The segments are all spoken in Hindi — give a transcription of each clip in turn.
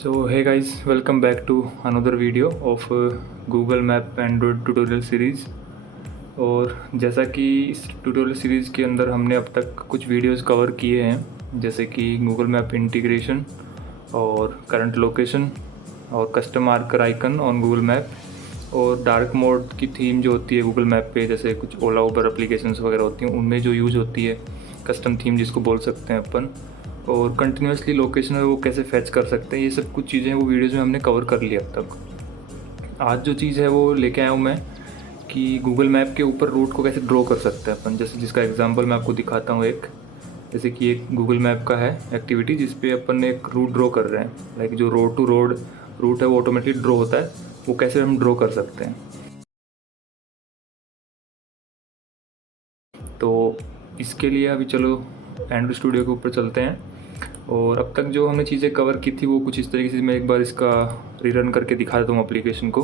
So hey guys, welcome back to another video of Google Map Android tutorial series। और जैसा कि इस ट्यूटोरियल सीरीज़ के अंदर हमने अब तक कुछ वीडियोस कवर किए हैं, जैसे कि गूगल मैप इंटीग्रेशन और करंट लोकेशन और custom marker icon on Google map और डार्क मोड की थीम जो होती है गूगल मैप पे, जैसे कुछ ओला उबर एप्लीकेशंस वगैरह होती हैं उनमें जो यूज़ होती है कस्टम थीम जिसको बोल सकते हैं अपन, और कंटिन्यूसली लोकेशन है वो कैसे फैच कर सकते हैं। ये सब कुछ चीज़ें वो वीडियोज़ में हमने कवर कर लिया अब तक। आज जो चीज़ है वो लेके आया हूँ मैं कि गूगल मैप के ऊपर रूट को कैसे ड्रॉ कर सकते हैं अपन। जैसे जिसका एग्जांपल मैं आपको दिखाता हूँ एक, जैसे कि एक गूगल मैप का है एक्टिविटी जिस पे अपन एक रूट ड्रॉ कर रहे हैं। लाइक जो रोड टू रोड रूट है वो ऑटोमेटिक ड्रॉ होता है, वो कैसे हम ड्रॉ कर सकते हैं। तो इसके लिए अभी चलो एंड्रॉइड स्टूडियो के ऊपर चलते हैं। और अब तक जो हमने चीज़ें कवर की थी वो कुछ इस तरीके से, मैं एक बार इसका रीरन करके दिखा देता हूँ एप्लीकेशन को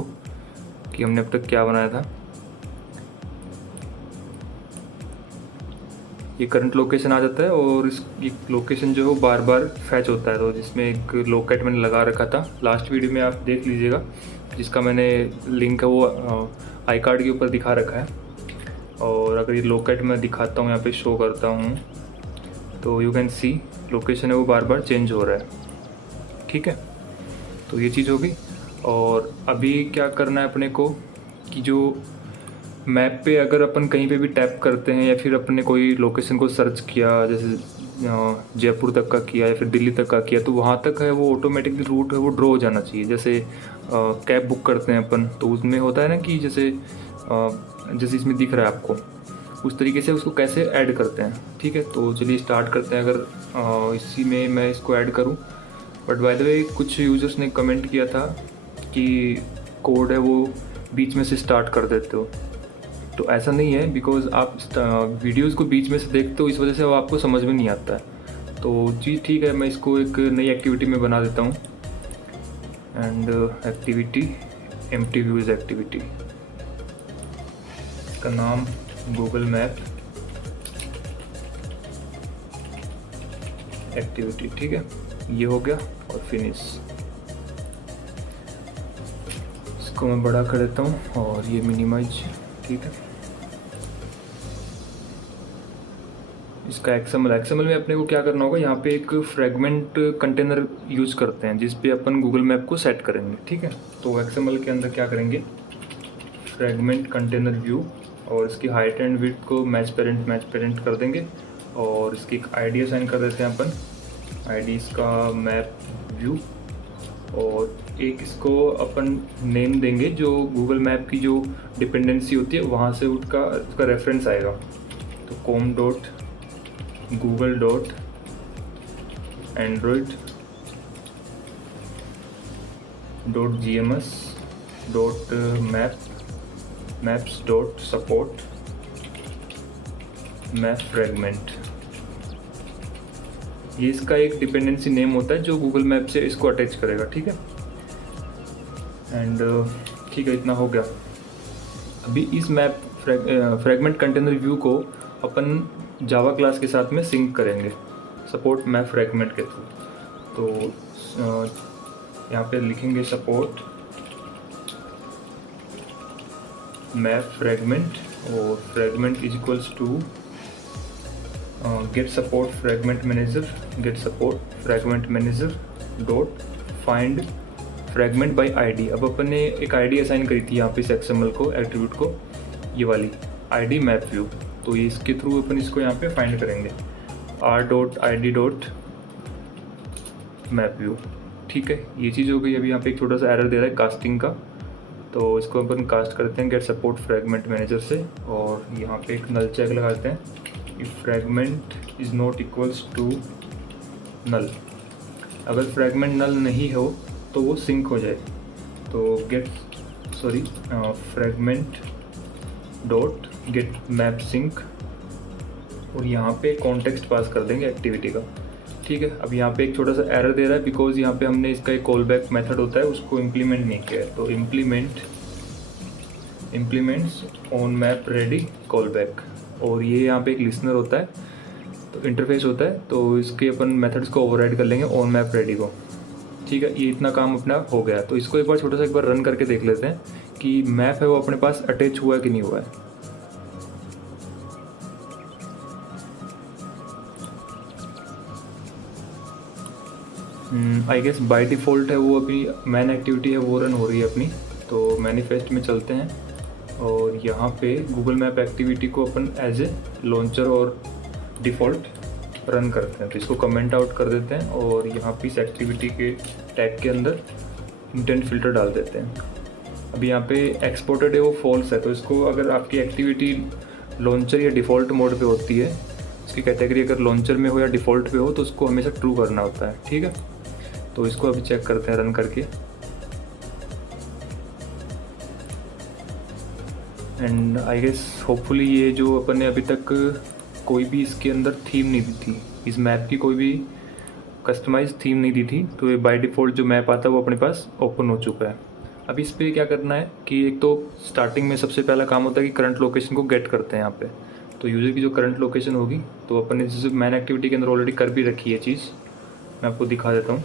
कि हमने अब तक क्या बनाया था। ये करंट लोकेशन आ जाता है और इस ये लोकेशन जो है बार बार फैच होता है। तो जिसमें एक लोकेट मैंने लगा रखा था, लास्ट वीडियो में आप देख लीजिएगा, जिसका मैंने लिंक है वो आई कार्ड के ऊपर दिखा रखा है। और अगर ये लोकेट मैं दिखाता हूँ, यहाँ पे शो करता हूँ, तो यू कैन सी लोकेशन है वो बार बार चेंज हो रहा है। ठीक है, तो ये चीज़ होगी। और अभी क्या करना है अपने को कि जो मैप पे अगर अपन कहीं पे भी टैप करते हैं या फिर अपने कोई लोकेशन को सर्च किया, जैसे जयपुर तक का किया या फिर दिल्ली तक का किया, तो वहाँ तक है वो ऑटोमेटिकली रूट है वो ड्रॉ हो जाना चाहिए। जैसे कैब बुक करते हैं अपन, तो उसमें होता है ना कि जैसे जैसे इसमें दिख रहा है आपको, उस तरीके से उसको कैसे ऐड करते हैं। ठीक है, तो चलिए स्टार्ट करते हैं। अगर इसी में मैं इसको ऐड करूं, बट बाय द वे कुछ यूजर्स ने कमेंट किया था कि कोड है वो बीच में से स्टार्ट कर देते हो, तो ऐसा नहीं है। बिकॉज आप वीडियोस को बीच में से देखते हो, इस वजह से वो आपको समझ में नहीं आता है। तो जी ठीक है, मैं इसको एक नई एक्टिविटी में बना देता हूँ। And activity empty views activity, इसका नाम गूगल मैप एक्टिविटी। ठीक है, ये हो गया और फिनिश। इसको मैं बड़ा कर देता हूँ और ये मिनिमाइज। ठीक है, इसका एक्सएमएल में अपने को क्या करना होगा, यहाँ पे एक फ्रेगमेंट कंटेनर यूज करते हैं जिस पे अपन गूगल मैप को सेट करेंगे। ठीक है, तो एक्सएमएल के अंदर क्या करेंगे, फ्रेगमेंट कंटेनर व्यू, और इसकी हाइट एंड विड्थ को मैच पेरेंट कर देंगे। और इसकी एक आईडी असाइन कर देते हैं अपन, आईडी इसका मैप व्यू, और एक इसको अपन नेम देंगे जो गूगल मैप की जो डिपेंडेंसी होती है वहाँ से उसका रेफरेंस आएगा। तो com.google.android.gms.maps.support मैप फ्रेगमेंट, ये इसका एक डिपेंडेंसी नेम होता है जो गूगल मैप से इसको अटैच करेगा। ठीक है, एंड ठीक है, इतना हो गया। अभी इस मैप फ्रेगमेंट कंटेनर व्यू को अपन जावा क्लास के साथ में सिंक करेंगे सपोर्ट मैप फ्रेगमेंट के थ्रू। तो यहाँ पे लिखेंगे सपोर्ट मैप फ्रेगमेंट, और fragment is equals to get support fragment manager dot find fragment by ID. अब अपन ने एक आईडी असाइन करी थी यहाँ पे इस एक्सएमएल को एट्रीब्यूट को, ये वाली आईडी मैप व्यू। तो ये इसके थ्रू अपन इसको यहाँ पे फाइंड करेंगे r.id.map व्यू। ठीक है, ये चीज़ हो गई। अभी यहाँ पे एक छोटा सा एरर दे रहा है कास्टिंग का, तो इसको अपन कास्ट करते हैं गेट सपोर्ट फ्रेगमेंट मैनेजर से, और यहाँ पे एक नल चेक लगाते हैं if fragment is not equals to null. अगर फ्रेगमेंट नल नहीं हो तो वो सिंक हो जाए। तो fragment dot get map sync, और यहाँ पे कॉन्टेक्स्ट पास कर देंगे एक्टिविटी का। ठीक है, अब यहाँ पे एक छोटा सा एरर दे रहा है बिकॉज यहाँ पे हमने इसका एक कॉल बैक मेथड होता है उसको इम्प्लीमेंट नहीं किया है। तो implements on map ready call back, और ये यहाँ पे एक लिसनर होता है, तो इंटरफेस होता है, तो इसके अपन मेथड्स को ओवरराइड कर लेंगे ऑन मैप रेडी को। ठीक है, ये इतना काम अपना हो गया। तो इसको एक बार छोटा सा एक बार रन करके देख लेते हैं कि मैप है वो अपने पास अटैच हुआ है कि नहीं हुआ है। आई गेस बाय डिफ़ॉल्ट है वो अभी मैन एक्टिविटी है वो रन हो रही है अपनी। तो मैनिफेस्ट में चलते हैं और यहाँ पे गूगल मैप एक्टिविटी को अपन एज ए लॉन्चर और डिफ़ॉल्ट रन करते हैं। तो इसको कमेंट आउट कर देते हैं और यहाँ पे इस एक्टिविटी के टैग के अंदर इंटेंट फ़िल्टर डाल देते हैं। अभी यहाँ पे एक्सपोर्टेड है वो फॉल्स है, तो इसको अगर आपकी एक्टिविटी लॉन्चर या डिफ़ॉल्ट मोड पे होती है, इसकी कैटेगरी अगर लॉन्चर में हो या डिफ़ॉल्ट पे हो तो उसको हमेशा ट्रू करना होता है। ठीक है, तो इसको अभी चेक करते हैं रन करके। एंड आई गेस होपफुली ये जो अपन ने अभी तक कोई भी इसके अंदर थीम नहीं दी थी, इस मैप की कोई भी कस्टमाइज थीम नहीं दी थी, तो ये बाय डिफ़ॉल्ट जो मैप आता है वो अपने पास ओपन हो चुका है। अब इस पर क्या करना है कि एक तो स्टार्टिंग में सबसे पहला काम होता है कि करंट लोकेशन को गेट करते हैं यहाँ पे। तो यूज़र की जो करंट लोकेशन होगी तो अपन ने जैसे मैन एक्टिविटी के अंदर ऑलरेडी कर भी रखी है चीज़, मैं आपको दिखा देता हूँ।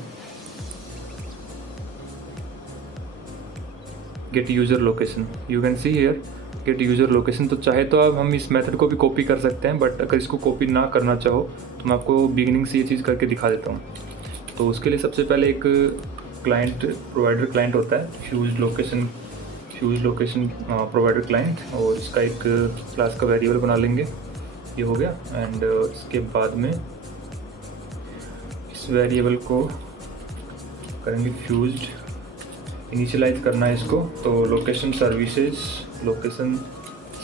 Gate user location, you can see here gate user location. तो चाहे तो अब हम इस मेथड को भी कॉपी कर सकते हैं, बट अगर इसको कॉपी ना करना चाहो तो मैं आपको बिगिनिंग से ये चीज़ करके दिखा देता हूँ। तो उसके लिए सबसे पहले एक क्लाइंट प्रोवाइडर क्लाइंट होता है फ्यूज लोकेशन प्रोवाइडर क्लाइंट, और इसका एक क्लास का वेरिएबल बना लेंगे। ये हो गया। एंड इसके बाद में इस वेरिएबल को करेंगे फ्यूज्ड, इनिशियलाइज करना है इसको। तो location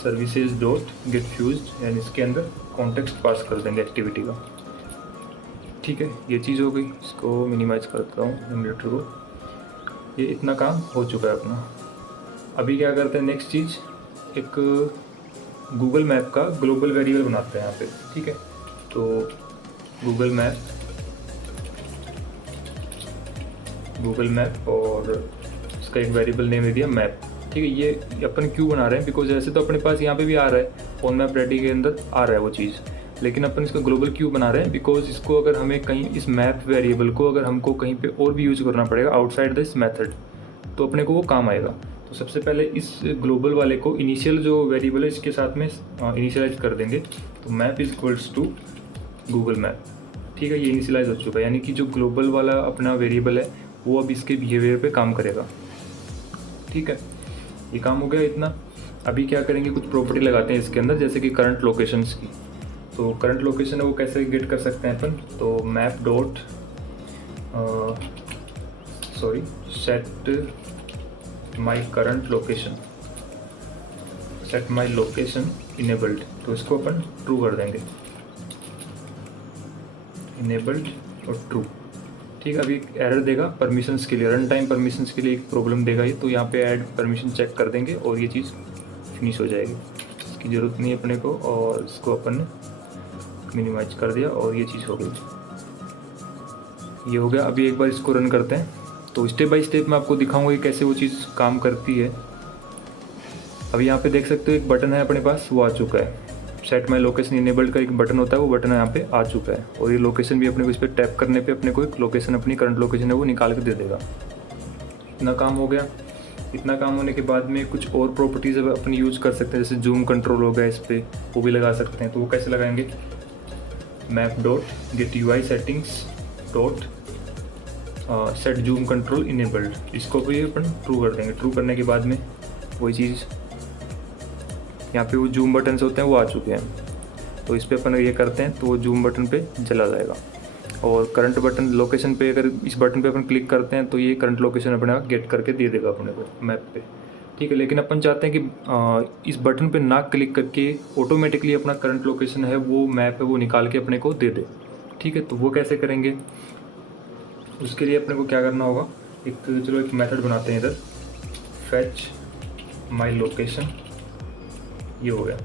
services dot gate fused, and इसके अंदर कॉन्टेक्स्ट पास कर देंगे एक्टिविटी का। ठीक है, ये चीज़ हो गई। इसको मिनिमाइज करता हूँ एमुलेटर को। ये इतना काम हो चुका है अपना। अभी क्या करते हैं, नेक्स्ट चीज़ एक गूगल मैप का ग्लोबल वेरिएबल बनाते हैं यहाँ पे। ठीक है, तो गूगल मैप और इसका एक वेरिएबल नेम दे दिया मैप। ठीक है, ये अपन क्यों बना रहे हैं, बिकॉज ऐसे तो अपने पास यहाँ पे भी आ रहा है, ऑन मैप रेडी के अंदर आ रहा है वो चीज़, लेकिन अपन इसका ग्लोबल क्यों बना रहे हैं, बिकॉज इसको अगर हमें कहीं इस मैप वेरिएबल को अगर हमको कहीं पे और भी यूज करना पड़ेगा आउटसाइड दिस मेथड, तो अपने को वो काम आएगा। तो सबसे पहले इस ग्लोबल वाले को इनिशियल जो वेरिएबल है इसके साथ में इनिशियलाइज कर देंगे। तो map is equals to Google map. ठीक है, ये इनिशियलाइज हो चुका है, यानी कि जो ग्लोबल वाला अपना वेरिएबल है वो अब इसके बिहेवियर पे काम करेगा। ठीक है, ये काम हो गया इतना। अभी क्या करेंगे, कुछ प्रॉपर्टी लगाते हैं इसके अंदर, जैसे कि करंट लोकेशंस की। तो करंट लोकेशन है वो कैसे गेट कर सकते हैं अपन, तो map dot set my current location, set my location enabled. तो इसको अपन ट्रू कर देंगे, इनेबल्ड और ट्रू। ठीक है, अभी एरर देगा परमिशंस के लिए, रन टाइम परमिशंस के लिए एक प्रॉब्लम देगा ये। तो यहाँ पे ऐड परमिशन चेक कर देंगे और ये चीज़ फिनिश हो जाएगी, इसकी ज़रूरत नहीं है अपने को। और इसको अपन ने मिनिमाइज कर दिया और ये चीज़ हो गई, ये हो गया। अभी एक बार इसको रन करते हैं, तो स्टेप बाय स्टेप मैं आपको दिखाऊंगा कि कैसे वो चीज़ काम करती है। अभी यहाँ पे देख सकते हो एक बटन है अपने पास, वो आ चुका है। सेट माई लोकेशन इनेबल्ड का एक बटन होता है, वो बटन यहाँ पे आ चुका है। और ये लोकेशन भी अपने को इस पर टैप करने पे अपने को एक लोकेशन, अपनी करंट लोकेशन है वो निकाल के दे देगा। इतना काम हो गया। इतना काम होने के बाद में कुछ और प्रॉपर्टीज़ अपन यूज़ कर सकते हैं, जैसे जूम कंट्रोल हो गया, इस पर वो भी लगा सकते हैं। तो वो कैसे लगाएंगे, map dot gate UI settings dot set zoom control enabled, इसको भी अपन ट्रू कर देंगे। ट्रू करने के बाद में वही चीज़ यहाँ पे वो जूम बटन होते हैं वो आ चुके हैं। तो इस पर अपन ये करते हैं तो वो जूम बटन पे चला जाएगा। और करंट बटन लोकेशन पे, अगर इस बटन पे अपन क्लिक करते हैं तो ये करंट लोकेशन अपने आप गेट करके दे देगा अपने को मैप पे। ठीक है, लेकिन अपन चाहते हैं कि इस बटन पे ना क्लिक करके ऑटोमेटिकली अपना करंट लोकेशन है वो मैप है वो निकाल के अपने को दे दे। ठीक है, तो वो कैसे करेंगे, उसके लिए अपने को क्या करना होगा, एक मेथड बनाते हैं इधर, फैच माई लोकेशन। ये हो गया,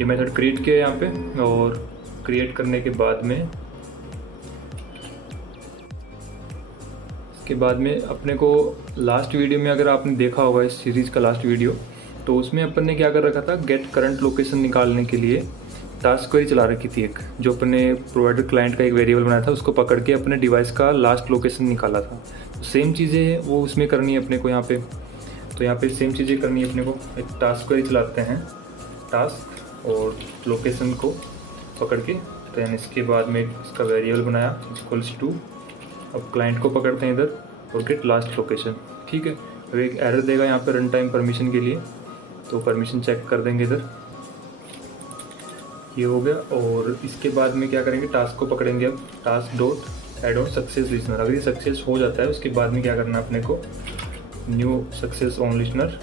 ये मेथड क्रिएट किया यहाँ पे। और क्रिएट करने के बाद में इसके बाद में अपने को लास्ट वीडियो में अगर आपने देखा होगा इस सीरीज़ का लास्ट वीडियो, तो उसमें अपन ने क्या कर रखा था, गेट करंट लोकेशन निकालने के लिए टास्क क्वेरी चला रखी थी एक, जो अपने प्रोवाइडर क्लाइंट का एक वेरिएबल बनाया था, उसको पकड़ के अपने डिवाइस का लास्ट लोकेशन निकाला था। सेम चीज़ें वो उसमें करनी है अपने को यहाँ पे। तो यहाँ पे सेम चीज़ें करनी है अपने को। एक टास्क क्वेरी चलाते हैं, टास्क और लोकेशन को पकड़ के, तो इसके बाद में इसका वेरिएबल बनाया इक्वल्स टू, अब क्लाइंट को पकड़ते हैं इधर और गेट लास्ट लोकेशन। ठीक है, तो एक एरर देगा यहाँ पे रन टाइम परमिशन के लिए, तो परमिशन चेक कर देंगे इधर, ये हो गया। और इसके बाद में क्या करेंगे, टास्क को पकड़ेंगे अब, task dot add on success listener. अगर ये सक्सेस हो जाता है उसके बाद में क्या करना है अपने को, न्यू सक्सेस ऑन लिस्नर,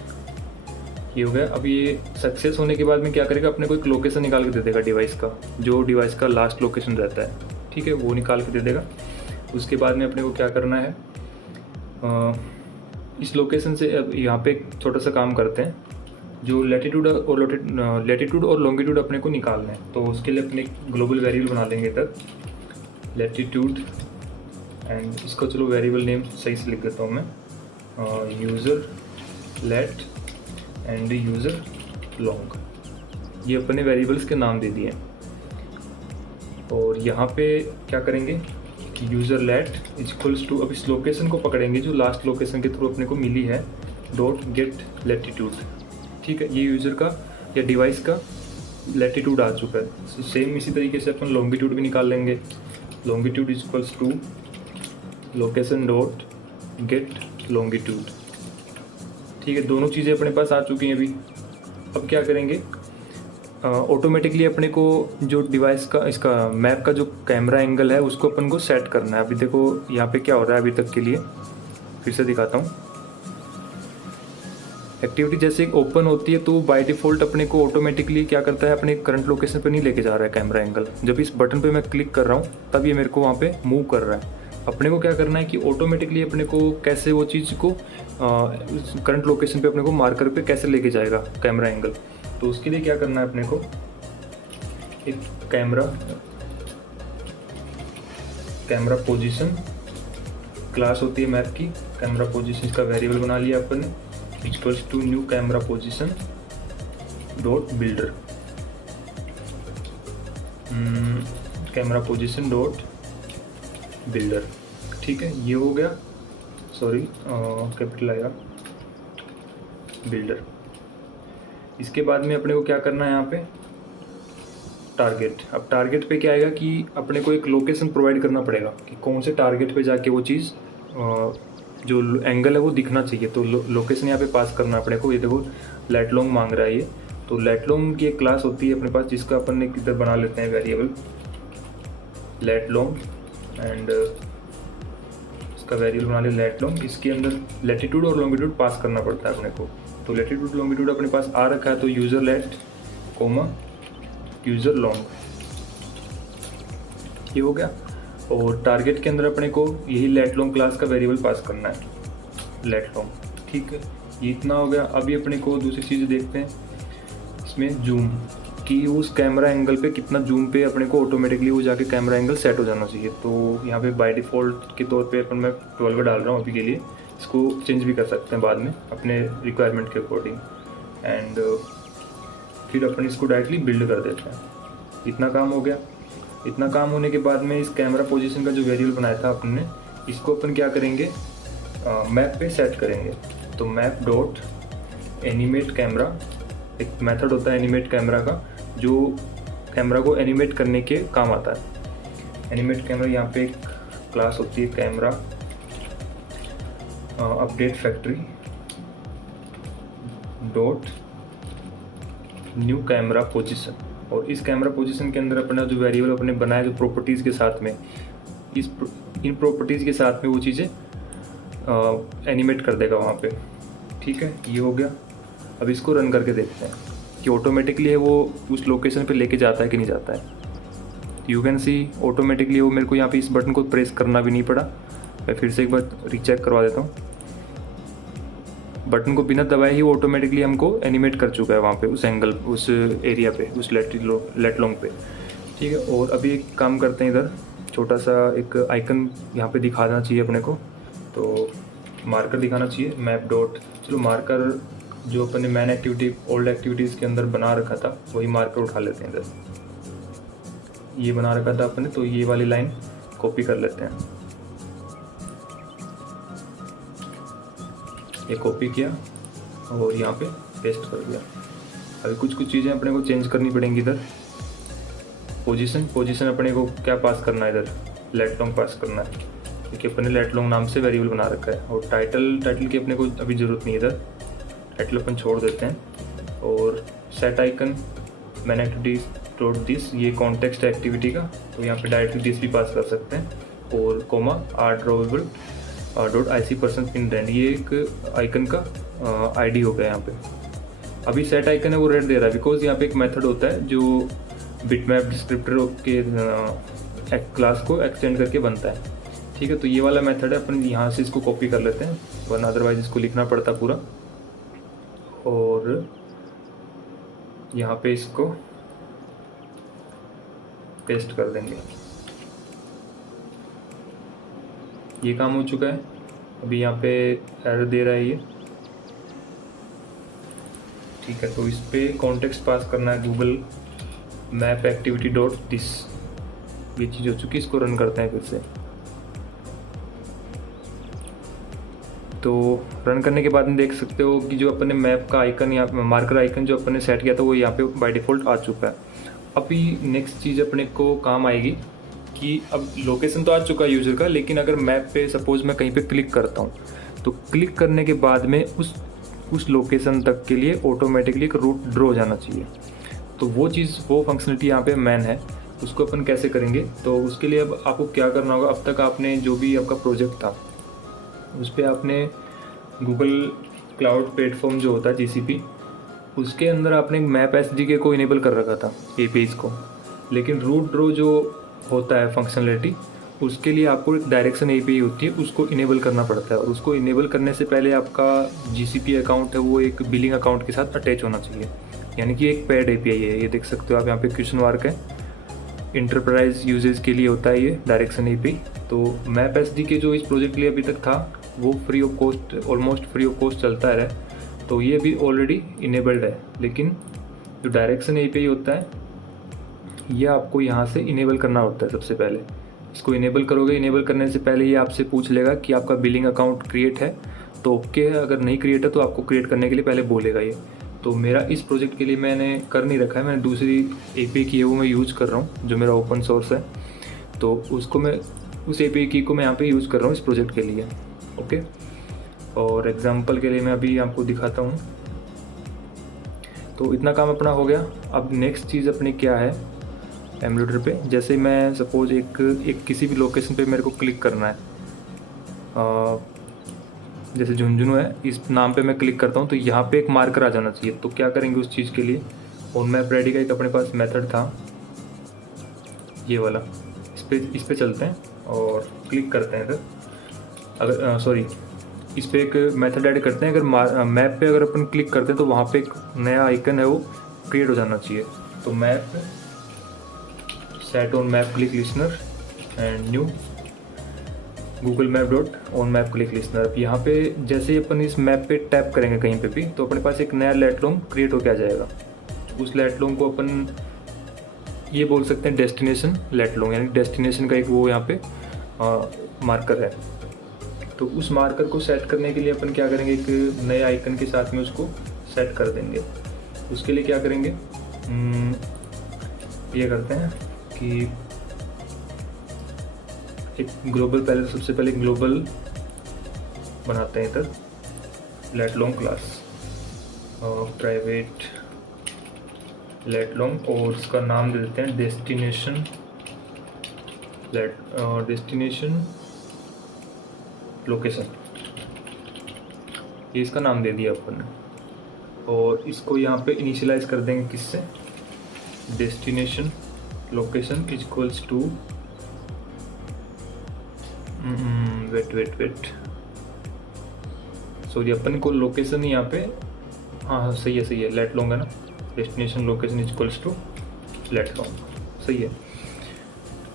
ये हो गया। अब ये सक्सेस होने के बाद में क्या करेगा, अपने को एक लोकेशन निकाल के दे देगा डिवाइस का, जो डिवाइस का लास्ट लोकेशन रहता है, ठीक है, वो निकाल के दे देगा। उसके बाद में अपने को क्या करना है, इस लोकेशन से अब यहाँ पे एक छोटा सा काम करते हैं, जो लैटिट्यूड और लॉन्गिट्यूड अपने को निकालना है। तो उसके लिए अपने ग्लोबल वेरिएबल बना लेंगे इधर, लैटिट्यूड, एंड इसको चलो वेरिएबल नेम सही से लिख देता हूँ मैं, user lat and user long, ये अपने वेरिएबल्स के नाम दे दिए। और यहाँ पे क्या करेंगे, यूज़र लेट इक्वल्स टू, अब इस लोकेशन को पकड़ेंगे जो लास्ट लोकेशन के थ्रू अपने को मिली है, डॉट गेट लैटिट्यूड। ठीक है, ये यूज़र का या डिवाइस का लैटिट्यूड आ चुका है। सेम इसी तरीके से अपन लॉन्गिट्यूड भी निकाल लेंगे, longitude equals to location dot get longitude. ठीक है, दोनों चीज़ें अपने पास आ चुकी हैं अभी। अब क्या करेंगे, ऑटोमेटिकली अपने को जो डिवाइस का, इसका मैप का जो कैमरा एंगल है उसको अपन को सेट करना है। अभी देखो यहाँ पे क्या हो रहा है अभी तक के लिए, फिर से दिखाता हूँ। एक्टिविटी जैसे ओपन होती है तो बाय डिफ़ॉल्ट अपने को ऑटोमेटिकली क्या करता है, अपने करंट लोकेशन पे नहीं लेके जा रहा है कैमरा एंगल। जब इस बटन पे मैं क्लिक कर रहा हूँ तब ये मेरे को वहाँ पे मूव कर रहा है। अपने को क्या करना है कि ऑटोमेटिकली अपने को कैसे वो चीज़ को करंट लोकेशन पे अपने को मार्कर पे कैसे लेके जाएगा कैमरा एंगल। तो उसके लिए क्या करना है अपने को, एक कैमरा पोजीशन क्लास होती है मैप की, कैमरा पोजीशन का वेरिएबल बना लिया अपन ने, equals to new camera position dot builder, camera position dot builder. ठीक है, ये हो गया, सॉरी कैपिटल आएगा बिल्डर। इसके बाद में अपने को क्या करना है यहाँ पे, टारगेट। अब टारगेट पे क्या आएगा कि अपने को एक लोकेशन प्रोवाइड करना पड़ेगा कि कौन से टारगेट पे जाके वो चीज़ जो एंगल है वो दिखना चाहिए। तो लोकेशन यहाँ पे पास करना अपने को। ये देखो लेट लॉन्ग मांग रहा है ये, तो लेट लॉन्ग की एक क्लास होती है अपने पास जिसका अपन ने किधर बना लेते हैं वेरिएबल लेट लॉन्ग, एंड इसका वेरिएबल बना लिया लेट लॉन्ग। इसके अंदर लैटिट्यूड और लॉन्गिट्यूड पास करना पड़ता है अपने को। तो लैटिट्यूड लॉन्गिट्यूड अपने पास आ रखा है, तो user lat comma user long, ये हो गया। और टारगेट के अंदर अपने को यही लेट लॉन्ग क्लास का वेरिएबल पास करना है, लेट लॉन्ग। ठीक है, ये इतना हो गया। अभी अपने को दूसरी चीज़ देखते हैं, इसमें जूम कि उस कैमरा एंगल पे कितना जूम पे अपने को ऑटोमेटिकली वो जाके कैमरा एंगल सेट हो जाना चाहिए। तो यहाँ पे बाय डिफ़ॉल्ट के तौर पे अपन मैं 12 डाल रहा हूँ अभी के लिए, इसको चेंज भी कर सकते हैं बाद में अपने रिक्वायरमेंट के अकॉर्डिंग। एंड फिर अपन इसको डायरेक्टली बिल्ड कर देते हैं। इतना काम हो गया। इतना काम होने के बाद में इस कैमरा पोजीशन का जो वेरिएबल बनाया था अपन ने, इसको अपन क्या करेंगे, मैप पे सेट करेंगे। तो मैप डॉट एनिमेट कैमरा, एक मेथड होता है एनिमेट कैमरा का जो कैमरा को एनिमेट करने के काम आता है। एनिमेट कैमरा, यहाँ पे एक क्लास होती है camera update factory dot new camera position. और इस कैमरा पोजीशन के अंदर अपना जो वेरिएबल अपने बनाया जो प्रॉपर्टीज़ के साथ में, इन प्रॉपर्टीज़ के साथ में वो चीज़ें एनिमेट कर देगा वहाँ पे। ठीक है, ये हो गया। अब इसको रन करके देखते हैं कि ऑटोमेटिकली है वो उस लोकेशन पे लेके जाता है कि नहीं जाता है। यू कैन सी ऑटोमेटिकली वो मेरे को यहाँ पे इस बटन को प्रेस करना भी नहीं पड़ा। मैं फिर से एक बार रीचेक करवा देता हूँ। बटन को बिना दबाए ही वो ऑटोमेटिकली हमको एनिमेट कर चुका है वहाँ पे उस एंगल, उस एरिया पे, उस लेट लॉन्ग पे। ठीक है, और अभी एक काम करते हैं, इधर छोटा सा एक आइकन यहाँ पे दिखा देना चाहिए अपने को। तो मार्कर दिखाना चाहिए, मैप डॉट, चलो मार्कर जो अपने मैन एक्टिविटी ओल्ड एक्टिविटीज़ के अंदर बना रखा था वही मार्कर उठा लेते हैं इधर। ये बना रखा था अपने, तो ये वाली लाइन कॉपी कर लेते हैं। ये कॉपी किया और यहाँ पे पेस्ट कर दिया। अभी कुछ चीज़ें अपने को चेंज करनी पड़ेंगी। इधर पोजीशन अपने को क्या पास करना है, इधर लेट लॉन्ग पास करना है, क्योंकि अपने लेट लॉन्ग नाम से वेरिएबल बना रखा है। और टाइटल की अपने को अभी ज़रूरत नहीं है, इधर टाइटल अपन छोड़ देते हैं। और set icon man activities dot this, ये कॉन्टेक्स्ट है एक्टिविटी का, तो यहाँ पे डायरेक्टली दिस भी पास कर सकते हैं। और comma R drawable dot IC person pin रेंड, ये एक आइकन का ID हो गया यहाँ पे। अभी सेट आइकन है वो रेड दे रहा है, बिकॉज यहाँ पे एक मेथड होता है जो बिटमैप डिस्क्रिप्टर के क्लास को एक्सटेंड करके बनता है। ठीक है, तो ये वाला मेथड है, अपन यहाँ से इसको कॉपी कर लेते हैं, वरना अदरवाइज इसको लिखना पड़ता पूरा। और यहाँ पे इसको पेस्ट कर देंगे। ये काम हो चुका है। अभी यहाँ पे एरर दे रहा है ये। ठीक है, तो इस पे कॉन्टेक्स्ट पास करना है Google map activity dot this, ये चीज़ हो चुकी है। इसको रन करते हैं फिर से। तो रन करने के बाद में देख सकते हो कि जो अपन ने मैप का आइकन या मार्कर आइकन जो अपन ने सेट किया था वो यहाँ पे बाय डिफ़ॉल्ट आ चुका है। अभी नेक्स्ट चीज़ अपने को काम आएगी कि अब लोकेशन तो आ चुका है यूज़र का, लेकिन अगर मैप पे सपोज़ मैं कहीं पे क्लिक करता हूँ, तो क्लिक करने के बाद में उस लोकेशन तक के लिए ऑटोमेटिकली एक रूट ड्रॉ हो जाना चाहिए। तो वो फंक्शनलिटी यहाँ पे मैन है, उसको अपन कैसे करेंगे? तो उसके लिए अब आपको क्या करना होगा, अब तक आपने जो भी आपका प्रोजेक्ट था उस पर आपने गूगल क्लाउड प्लेटफॉर्म जो होता है GCP, उसके अंदर आपने मैप SDK को इनेबल कर रखा था APIs को, लेकिन रूट ड्रॉ जो होता है फंक्शनलिटी, उसके लिए आपको एक डायरेक्शन API होती है, उसको इनेबल करना पड़ता है। और उसको इनेबल करने से पहले आपका GCP अकाउंट है वो एक बिलिंग अकाउंट के साथ अटैच होना चाहिए, यानी कि एक पेड API है। ये देख सकते हो आप यहाँ पे क्वेश्चन मार्क है, इंटरप्राइज यूजेज के लिए होता है ये डायरेक्शन API। तो मैप SDK जो इस प्रोजेक्ट के लिए अभी तक था वो free of cost, almost free of cost चलता है, तो ये भी ऑलरेडी इनेबल्ड है। लेकिन जो डायरेक्शन API होता है ये आपको यहाँ से इनेबल करना होता है। सबसे पहले इसको इनेबल करोगे, इनेबल करने से पहले ये आपसे पूछ लेगा कि आपका बिलिंग अकाउंट क्रिएट है, तो ओके है। अगर नहीं क्रिएट है तो आपको क्रिएट करने के लिए पहले बोलेगा ये। तो मेरा इस प्रोजेक्ट के लिए मैंने कर नहीं रखा है, मैंने दूसरी API की है वो मैं यूज़ कर रहा हूँ, जो मेरा ओपन सोर्स है। तो उसको मैं उस API की को मैं यहाँ पे यूज़ कर रहा हूँ इस प्रोजेक्ट के लिए। ओके, और एग्जांपल के लिए मैं अभी आपको दिखाता हूँ। तो इतना काम अपना हो गया। अब नेक्स्ट चीज़ अपनी क्या है, एमुलेटर पे जैसे मैं सपोज एक किसी भी लोकेशन पे मेरे को क्लिक करना है, जैसे झुंझुनू है, इस नाम पे मैं क्लिक करता हूँ तो यहाँ पे एक मार्कर आ जाना चाहिए। तो क्या करेंगे उस चीज़ के लिए, ऑन मैप रेडी का एक अपने पास मेथड था ये वाला, इस पे चलते हैं और क्लिक करते हैं। अगर इस पे एक मेथड ऐड करते हैं। अगर मैप पे अगर अपन क्लिक करते हैं तो वहाँ पे एक नया आइकन है वो क्रिएट हो जाना चाहिए। तो map set on map click listener and new Google map dot on map click listener. अब यहाँ पे जैसे ही अपन इस मैप पे टैप करेंगे कहीं पे भी, तो अपने पास एक नया लेट लॉन्ग क्रिएट होकर आ जाएगा। उस लेट लॉन्ग को अपन ये बोल सकते हैं डेस्टिनेशन लेट लॉन्ग, यानी डेस्टिनेशन का एक वो यहाँ पे मार्कर है। तो उस मार्कर को सेट करने के लिए अपन क्या करेंगे, एक नए आइकन के साथ में उसको सेट कर देंगे। उसके लिए क्या करेंगे, ये करते हैं कि एक ग्लोबल, पहले सबसे पहले ग्लोबल बनाते हैं इधर lat long class private lat long, और इसका नाम दे देते हैं डेस्टिनेशन डेस्टिनेशन लोकेशन, ये इसका नाम दे दिया अपन ने। और इसको यहाँ पे इनिशियलाइज कर देंगे किससे, destination location is equals to wait sorry, अपन को लोकेशन यहाँ पे, हाँ सही है लेट लॉन्ग है ना, destination location is equals to lat long, सही है।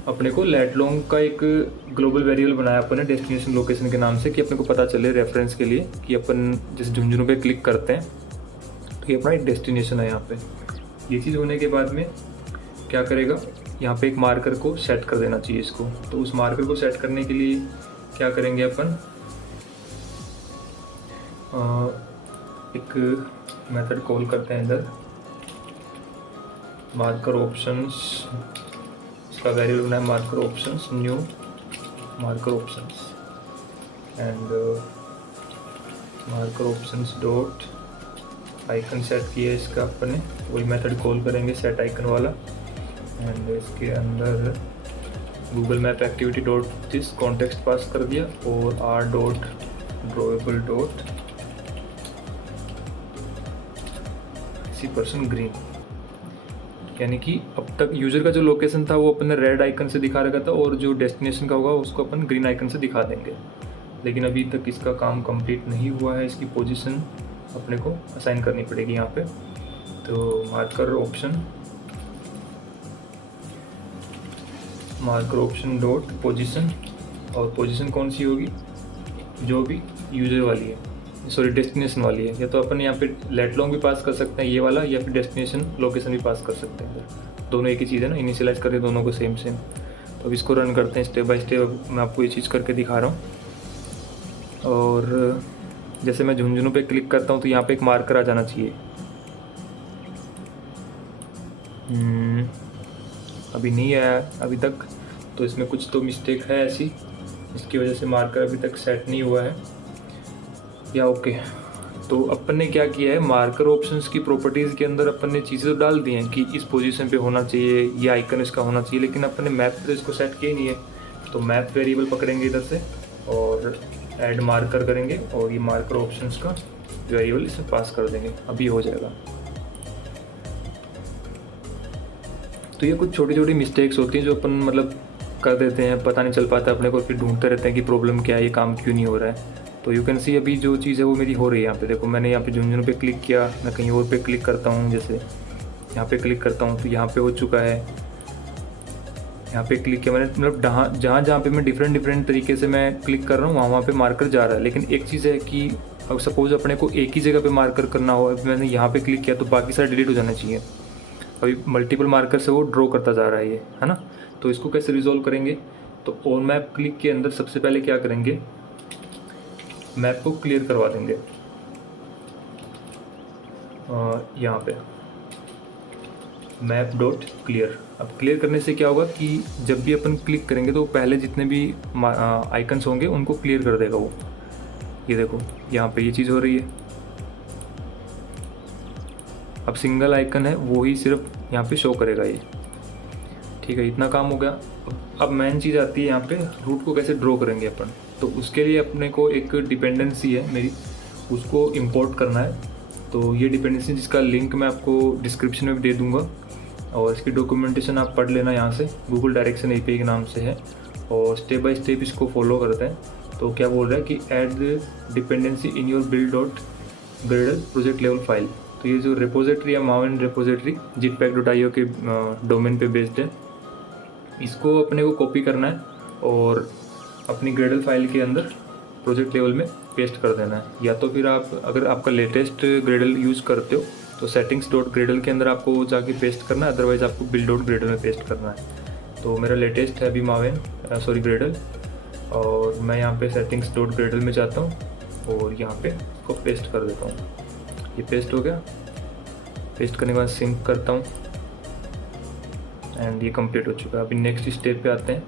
अपने को लेट लॉन्ग का एक ग्लोबल वेरिएबल बनाया अपन ने डेस्टिनेशन लोकेशन के नाम से, कि अपने को पता चले रेफरेंस के लिए कि अपन जैसे झुंझुनू पे क्लिक करते हैं तो ये अपना एक डेस्टिनेशन है यहाँ पे। ये चीज़ होने के बाद में क्या करेगा, यहाँ पे एक मार्कर को सेट कर देना चाहिए इसको। तो उस मार्कर को सेट करने के लिए क्या करेंगे अपन, एक मेथड कॉल करते हैं इधर, मार्कर ऑप्शंस, इसका वेरिएबल बनाए marker options, new marker options and marker options dot icon set किया इसका अपन ने, वही मेथड कॉल करेंगे सेट आइकन वाला। एंड इसके अंदर Google map activity dot this context pass कर दिया और R dot drawable dot % green, यानी कि अब तक यूज़र का जो लोकेशन था वो अपन ने रेड आइकन से दिखा रखा था और जो डेस्टिनेशन का होगा उसको अपन ग्रीन आइकन से दिखा देंगे। लेकिन अभी तक इसका काम कंप्लीट नहीं हुआ है, इसकी पोजीशन अपने को असाइन करनी पड़ेगी यहाँ पे। तो मार्कर ऑप्शन डॉट पोजीशन, और पोजीशन कौन सी होगी, जो भी यूज़र वाली है, सॉरी डेस्टिनेशन वाली है। या तो अपन यहाँ पे लेट लॉन्ग भी पास कर सकते हैं ये वाला, या फिर डेस्टिनेशन लोकेशन भी पास कर सकते हैं। दोनों एक ही चीज़ है ना, इनिशियलाइज करके दोनों को सेम। तो अब इसको रन करते हैं स्टेप बाय स्टेप, मैं आपको ये चीज़ करके दिखा रहा हूँ। और जैसे मैं झुंझुनू पे क्लिक करता हूँ तो यहाँ पे एक मार्कर आ जाना चाहिए। अभी नहीं आया अभी तक, तो इसमें कुछ तो मिस्टेक है ऐसी, इसकी वजह से मार्कर अभी तक सेट नहीं हुआ है या ओके। तो अपन ने क्या किया है, मार्कर ऑप्शंस की प्रॉपर्टीज़ के अंदर अपन ने चीज़ें तो डाल दी हैं कि इस पोजीशन पे होना चाहिए, ये आइकन इसका होना चाहिए, लेकिन अपन ने मैप पे इसको सेट किया ही नहीं है। तो मैप वेरिएबल पकड़ेंगे इधर से और ऐड मार्कर करेंगे और ये मार्कर ऑप्शंस का वेरिएबल इसमें पास कर देंगे, अभी हो जाएगा। तो ये कुछ छोटी छोटी मिस्टेक्स होती हैं जो अपन मतलब कर देते हैं, पता नहीं चल पाता अपने को, फिर ढूंढते रहते हैं कि प्रॉब्लम क्या है, ये काम क्यों नहीं हो रहा है। तो यू कैन सी अभी जो चीज़ है वो मेरी हो रही है यहाँ पे। देखो मैंने यहाँ पे झुंझुनू पे क्लिक किया, मैं कहीं और पे क्लिक करता हूँ, जैसे यहाँ पे क्लिक करता हूँ तो यहाँ पे हो चुका है। यहाँ पे क्लिक किया मैंने, मतलब जहाँ जहाँ पे मैं डिफरेंट तरीके से मैं क्लिक कर रहा हूँ वहाँ पे मार्कर जा रहा है। लेकिन एक चीज़ है कि अब सपोज अपने को एक ही जगह पे मार्कर करना हो, मैंने यहाँ पे क्लिक किया तो बाकी सारे डिलीट हो जाने चाहिए। अभी मल्टीपल मार्कर से वो ड्रॉ करता जा रहा है ये, है ना। तो इसको कैसे रिजॉल्व करेंगे, तो ऑन मैप क्लिक के अंदर सबसे पहले क्या करेंगे, मैप को क्लियर करवा देंगे यहाँ पे मैप डॉट क्लियर। अब क्लियर करने से क्या होगा कि जब भी अपन क्लिक करेंगे तो पहले जितने भी आइकन्स होंगे उनको क्लियर कर देगा वो। ये देखो यहाँ पे ये चीज़ हो रही है, अब सिंगल आइकन है वो ही सिर्फ यहाँ पे शो करेगा ये। ठीक है, इतना काम हो गया। अब मेन चीज़ आती है यहाँ पे, रूट को कैसे ड्रॉ करेंगे अपन। तो उसके लिए अपने को एक डिपेंडेंसी है मेरी, उसको इंपोर्ट करना है। तो ये डिपेंडेंसी जिसका लिंक मैं आपको डिस्क्रिप्शन में भी दे दूँगा और इसकी डॉक्यूमेंटेशन आप पढ़ लेना यहाँ से, गूगल डायरेक्शन API के नाम से है। और स्टेप बाय स्टेप इसको फॉलो करते हैं। तो क्या बोल रहा है कि add dependency in your build.gradle project level file. तो ये जो रिपोजिटरी है मावेन रिपोजिटरी gitpack.io के डोमेन पे बेस्ड है, इसको अपने को कॉपी करना है और अपनी ग्रेडल फाइल के अंदर प्रोजेक्ट लेवल में पेस्ट कर देना है। या तो फिर आप अगर आपका लेटेस्ट ग्रेडल यूज़ करते हो तो settings.gradle के अंदर आपको जाके पेस्ट करना है, अदरवाइज़ आपको build.gradle में पेस्ट करना है। तो मेरा लेटेस्ट है अभी ग्रेडल, और मैं यहाँ पे settings.gradle में जाता हूँ और यहाँ पे इसको पेस्ट कर देता हूँ। ये पेस्ट हो गया। पेस्ट करने के बाद सिंक करता हूँ एंड ये कंप्लीट हो चुका है। अभी नेक्स्ट स्टेप पे आते हैं,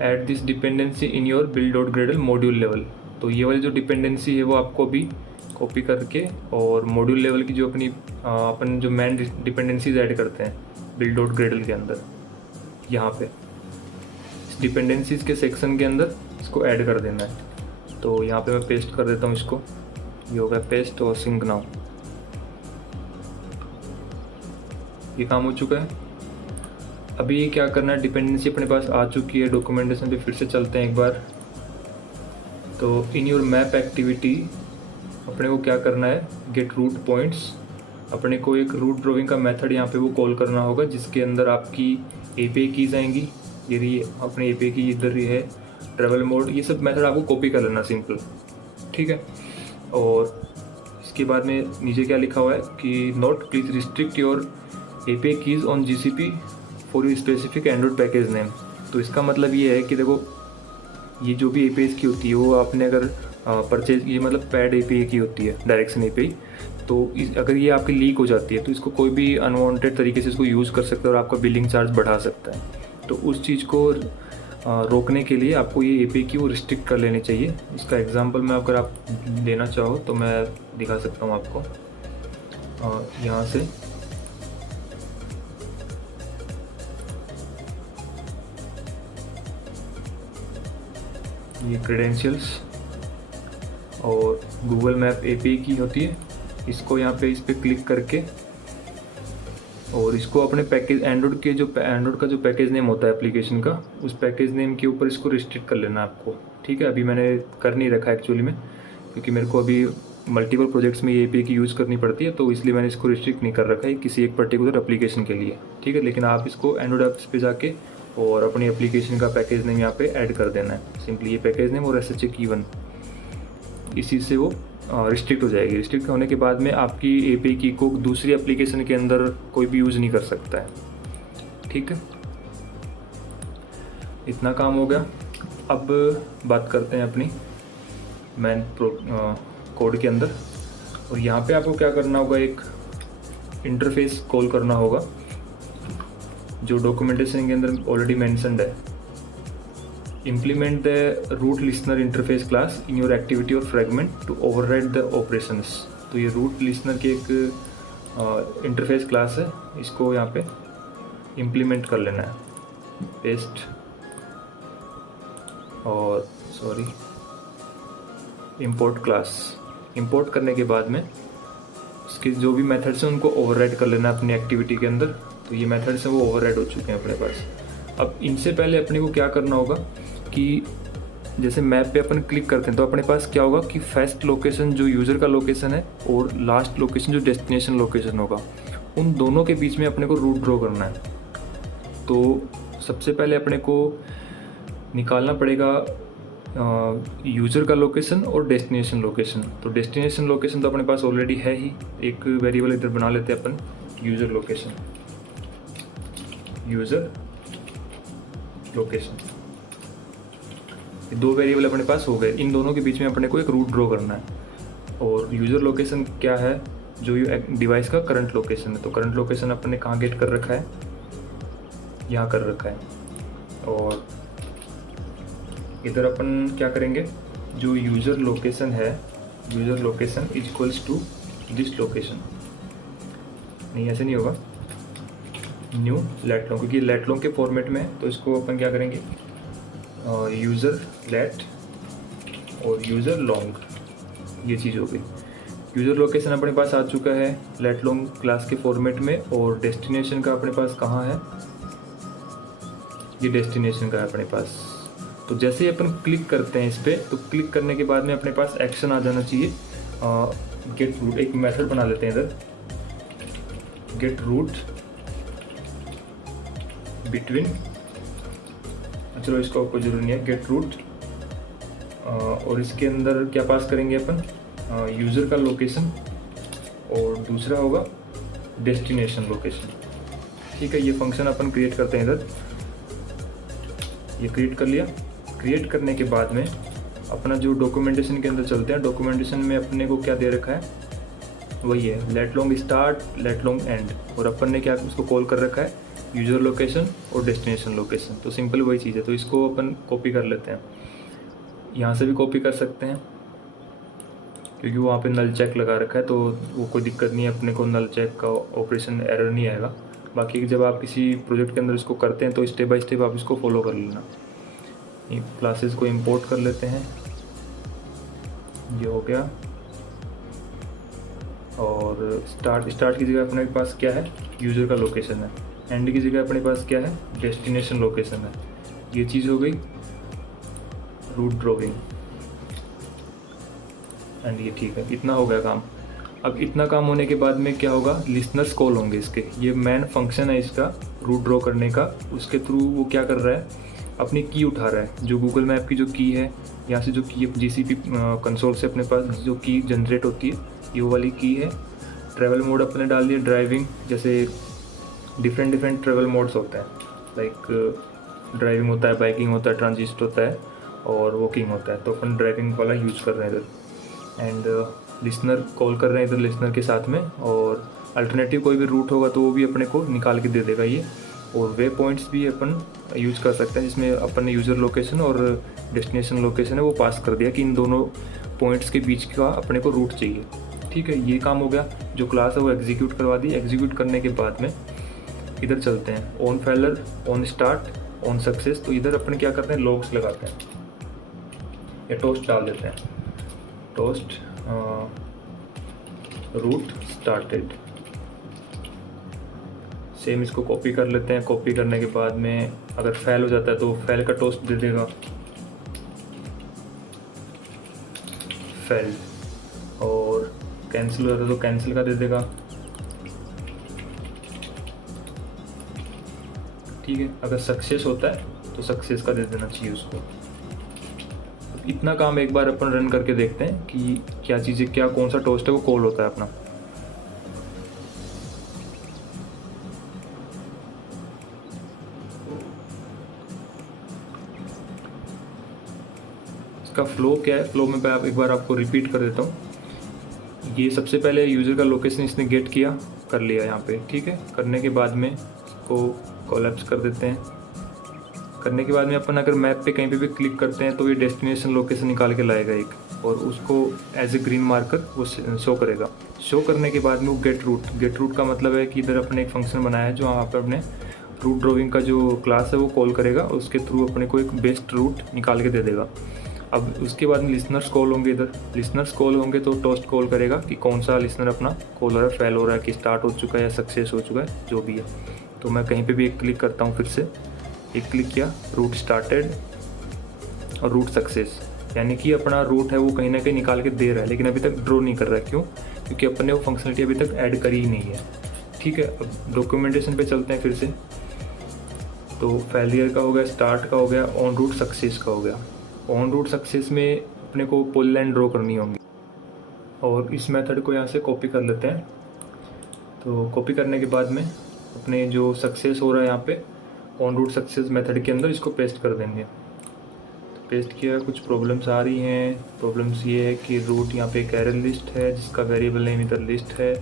add this dependency in your build.gradle module level. तो ये वाली जो डिपेंडेंसी है वो आपको अभी कॉपी करके और मॉड्यूल लेवल की जो अपनी अपन जो मेन डिपेंडेंसीज ऐड करते हैं build.gradle के अंदर, यहाँ पे इस डिपेंडेंसीज के सेक्शन के अंदर इसको ऐड कर देना है। तो यहाँ पे मैं पेस्ट कर देता हूँ इसको, ये हो गया पेस्ट और सिंक नाउ। ये काम हो चुका है। अभी क्या करना है, डिपेंडेंसी अपने पास आ चुकी है, डॉक्यूमेंटेशन पे फिर से चलते हैं एक बार। तो इन योर मैप एक्टिविटी अपने को क्या करना है, गेट रूट पॉइंट्स। अपने को एक रूट ड्राइंग का मेथड यहाँ पे वो कॉल करना होगा जिसके अंदर आपकी API कीज आएंगी। ये रही अपने API की, इधर ही है ट्रैवल मोड। ये सब मेथड आपको कॉपी कर लेना सिंपल, ठीक है। और इसके बाद में नीचे क्या लिखा हुआ है कि note please restrict your API keys on GCP for you specific Android package name. तो इसका मतलब ये है कि देखो ये जो भी APIs की होती है वो आपने अगर परचेज, ये मतलब पैड API की होती है, डायरेक्शन API, तो अगर ये आपकी लीक हो जाती है तो इसको कोई भी अनवांटेड तरीके से इसको यूज़ कर सकता है और आपका बिलिंग चार्ज बढ़ा सकता है। तो उस चीज़ को रोकने के लिए आपको ये API की वो रिस्ट्रिक्ट कर लेनी चाहिए। इसका एग्जांपल मैं अगर आप देना चाहो तो मैं दिखा सकता हूँ आपको यहाँ से। ये क्रेडेंशियल्स और गूगल मैप API की होती है, इसको यहाँ पे इस पर क्लिक करके और इसको अपने पैकेज एंड्रॉइड का जो पैकेज नेम होता है एप्लीकेशन का, उस पैकेज नेम के ऊपर इसको रिस्ट्रिक्ट कर लेना आपको। ठीक है, अभी मैंने कर नहीं रखा एक्चुअली में, क्योंकि मेरे को अभी मल्टीपल प्रोजेक्ट्स में ये API की यूज़ करनी पड़ती है, तो इसलिए मैंने इसको रिस्ट्रिक्ट नहीं कर रखा है किसी एक पर्टिकुलर एप्लीकेशन के लिए। ठीक है, लेकिन आप इसको एंड्रॉइड ऐप्स पे जाके और अपनी एप्लीकेशन का पैकेज नेम यहाँ पे ऐड कर देना है। सिंपली ये पैकेज नेम और SHA की 1 इसी से वो रिस्ट्रिक्ट हो जाएगी। रिस्ट्रिक्ट होने के बाद में आपकी API की को दूसरी एप्लीकेशन के अंदर कोई भी यूज़ नहीं कर सकता है। ठीक है, इतना काम हो गया। अब बात करते हैं अपनी मेन कोड के अंदर, और यहाँ पे आपको क्या करना होगा, एक इंटरफेस कॉल करना होगा जो डॉक्यूमेंटेशन के अंदर ऑलरेडी मेंशन्ड है। Implement the root listener interface class in your activity or fragment to override the operations। तो ये root listener की एक इंटरफेस क्लास है, इसको यहाँ पे इम्प्लीमेंट कर लेना है। पेस्ट और इंपोर्ट क्लास। इंपोर्ट करने के बाद में इसके जो भी मेथड्स हैं उनको ओवरराइड कर लेना अपनी एक्टिविटी के अंदर। तो ये मेथड्स हैं वो ओवरराइड हो चुके हैं अपने पास। अब इनसे पहले अपने को क्या करना होगा कि जैसे मैप पे अपन क्लिक करते हैं तो अपने पास क्या होगा कि फर्स्ट लोकेशन जो यूज़र का लोकेशन है और लास्ट लोकेशन जो डेस्टिनेशन लोकेशन होगा, उन दोनों के बीच में अपने को रूट ड्रॉ करना है। तो सबसे पहले अपने को निकालना पड़ेगा यूज़र का लोकेशन और डेस्टिनेशन लोकेशन। तो डेस्टिनेशन लोकेशन तो अपने पास ऑलरेडी है ही, एक वेरिएबल इधर बना लेते हैं अपन, यूज़र लोकेशन, यूज़र लोकेशन। दो वेरिएबल अपने पास हो गए, इन दोनों के बीच में अपने को एक रूट ड्रॉ करना है। और यूज़र लोकेशन क्या है, जो ये डिवाइस का करंट लोकेशन है। तो करंट लोकेशन अपने कहाँ गेट कर रखा है, यहाँ कर रखा है। और इधर अपन क्या करेंगे, जो यूज़र लोकेशन है, user location is equals to this location. नहीं, ऐसे नहीं होगा, न्यू लेट लॉन्ग, क्योंकि लेट लॉन्ग के फॉर्मेट में है। तो इसको अपन क्या करेंगे, यूज़र लेट और यूज़र लॉन्ग, ये चीज़ हो गई। यूज़र लोकेशन अपने पास आ चुका है लेट लॉन्ग क्लास के फॉर्मेट में, और डेस्टिनेशन का अपने पास कहाँ है, ये डेस्टिनेशन का है अपने पास। तो जैसे ही अपन क्लिक करते हैं इस पर, तो क्लिक करने के बाद में अपने पास एक्शन आ जाना चाहिए, गेट रूट। एक मेथड बना लेते हैं इधर, गेट रूट बिटवीन, चलो इसको कोई जरूरी नहीं है, गेट रूट। और इसके अंदर क्या पास करेंगे अपन, यूज़र का लोकेशन और दूसरा होगा डेस्टिनेशन लोकेशन। ठीक है, ये फंक्शन अपन क्रिएट करते हैं इधर, ये क्रिएट कर लिया। क्रिएट करने के बाद में अपना जो डॉक्यूमेंटेशन के अंदर चलते हैं, डॉक्यूमेंटेशन में अपने को क्या दे रखा है, वही है lat long start, lat long end. और अपन ने क्या उसको कॉल कर रखा है, यूज़र लोकेशन और डेस्टिनेशन लोकेशन। तो सिंपल वही चीज़ है। तो इसको अपन कॉपी कर लेते हैं, यहाँ से भी कॉपी कर सकते हैं क्योंकि वहाँ पे नल चेक लगा रखा है, तो वो कोई दिक्कत नहीं है, अपने को नल चेक का ऑपरेशन एरर नहीं आएगा। बाकी जब आप किसी प्रोजेक्ट के अंदर इसको करते हैं तो स्टेप बाय स्टेप आप इसको फॉलो कर लेना। क्लासेस को इंपोर्ट कर लेते हैं, ये हो गया। और स्टार्ट की जगह अपने पास क्या है, यूज़र का लोकेशन है। एंड की जगह अपने पास क्या है, डेस्टिनेशन लोकेशन है। ये चीज़ हो गई रूट ड्रॉइंग, एंड ये ठीक है, इतना हो गया काम। अब इतना काम होने के बाद में क्या होगा, लिसनर्स कॉल होंगे इसके। ये मेन फंक्शन है इसका रूट ड्रॉ करने का। उसके थ्रू वो क्या कर रहा है, अपनी की उठा रहा है, जो गूगल मैप की जो की है, यहाँ से जो की GCP कंसोल से अपने पास जो की जनरेट होती है, ये वाली की है। ट्रैवल मोड अपने डाल दिया ड्राइविंग, जैसे डिफरेंट डिफरेंट ट्रेवल मोड्स होते हैं, लाइक ड्राइविंग होता है, बाइकिंग होता है, ट्रांजिस्ट होता है और वॉकिंग होता है। तो अपन ड्राइविंग वाला यूज़ कर रहे हैं इधर, एंड लिसनर कॉल कर रहे हैं इधर लिसनर के साथ में, और अल्टरनेटिव कोई भी रूट होगा तो वो भी अपने को निकाल के दे देगा ये। और वे पॉइंट्स भी अपन यूज़ कर सकते हैं, जिसमें अपन ने यूज़र लोकेशन और डेस्टिनेशन लोकेशन है वो पास कर दिया कि इन दोनों पॉइंट्स के बीच का अपने को रूट चाहिए। ठीक है, ये काम हो गया। जो क्लास है वो एग्जीक्यूट करवा दी। एग्जीक्यूट करने के बाद में इधर चलते हैं, on failure, on start, on success. तो इधर अपन क्या करते हैं, लॉग्स लगाते हैं या टोस्ट डाल देते हैं, टोस्ट रूट स्टार्टेड। सेम इसको कॉपी कर लेते हैं। कॉपी करने के बाद में अगर फेल हो जाता है तो फेल का टोस्ट दे देगा, फेल, और कैंसिल हो जाता है तो कैंसिल का दे देगा। ठीक है, अगर सक्सेस होता है तो सक्सेस का दे देना चाहिए उसको। इतना काम एक बार अपन रन करके देखते हैं कि क्या चीज़ें, क्या कौन सा टोस्ट है वो कॉल होता है अपना। इसका फ्लो क्या है, फ्लो में मैं एक बार आपको रिपीट कर देता हूँ। ये सबसे पहले यूज़र का लोकेशन इसने गेट किया, कर लिया यहाँ पे। ठीक है, करने के बाद में इसको कोलैप्स कर देते हैं। करने के बाद में अपन अगर मैप पे कहीं पे भी क्लिक करते हैं तो ये डेस्टिनेशन लोकेशन निकाल के लाएगा एक, और उसको एज ए ग्रीन मार्कर वो शो करेगा। शो करने के बाद में वो गेट रूट का मतलब है कि इधर अपने एक फंक्शन बनाया है जो वहाँ पर अपने रूट ड्राइविंग का जो क्लास है वो कॉल करेगा, उसके थ्रू अपने को एक बेस्ट रूट निकाल के दे देगा। अब उसके बाद में लिसनर्स कॉल होंगे, इधर लिसनर्स कॉल होंगे तो टोस्ट कॉल करेगा कि कौन सा लिसनर अपना कॉल हो रहा है, फेल हो रहा है, कि स्टार्ट हो चुका है या सक्सेस हो चुका है, जो भी है। तो मैं कहीं पे भी एक क्लिक करता हूँ, फिर से एक क्लिक किया, रूट स्टार्टेड और रूट सक्सेस, यानी कि अपना रूट है वो कहीं ना कहीं निकाल के दे रहा है, लेकिन अभी तक ड्रॉ नहीं कर रहा है। क्यों? क्योंकि अपन ने वो फंक्शनलिटी अभी तक ऐड करी ही नहीं है। ठीक है, अब डॉक्यूमेंटेशन पे चलते हैं फिर से। तो फेलियर का हो गया, स्टार्ट का हो गया, ऑन रूट सक्सेस का हो गया। ऑन रूट सक्सेस में अपने को पॉलीलाइन ड्रॉ करनी होंगी, और इस मेथड को यहाँ से कॉपी कर लेते हैं। तो कॉपी करने के बाद में अपने जो सक्सेस हो रहा है यहाँ पे ऑन रूट सक्सेस मेथड के अंदर इसको पेस्ट कर देंगे। तो पेस्ट किया, कुछ प्रॉब्लम्स आ रही हैं। प्रॉब्लम्स ये है कि रूट यहाँ पे एक एरर लिस्ट है जिसका वेरिएबल नेम इधर लिस्ट है,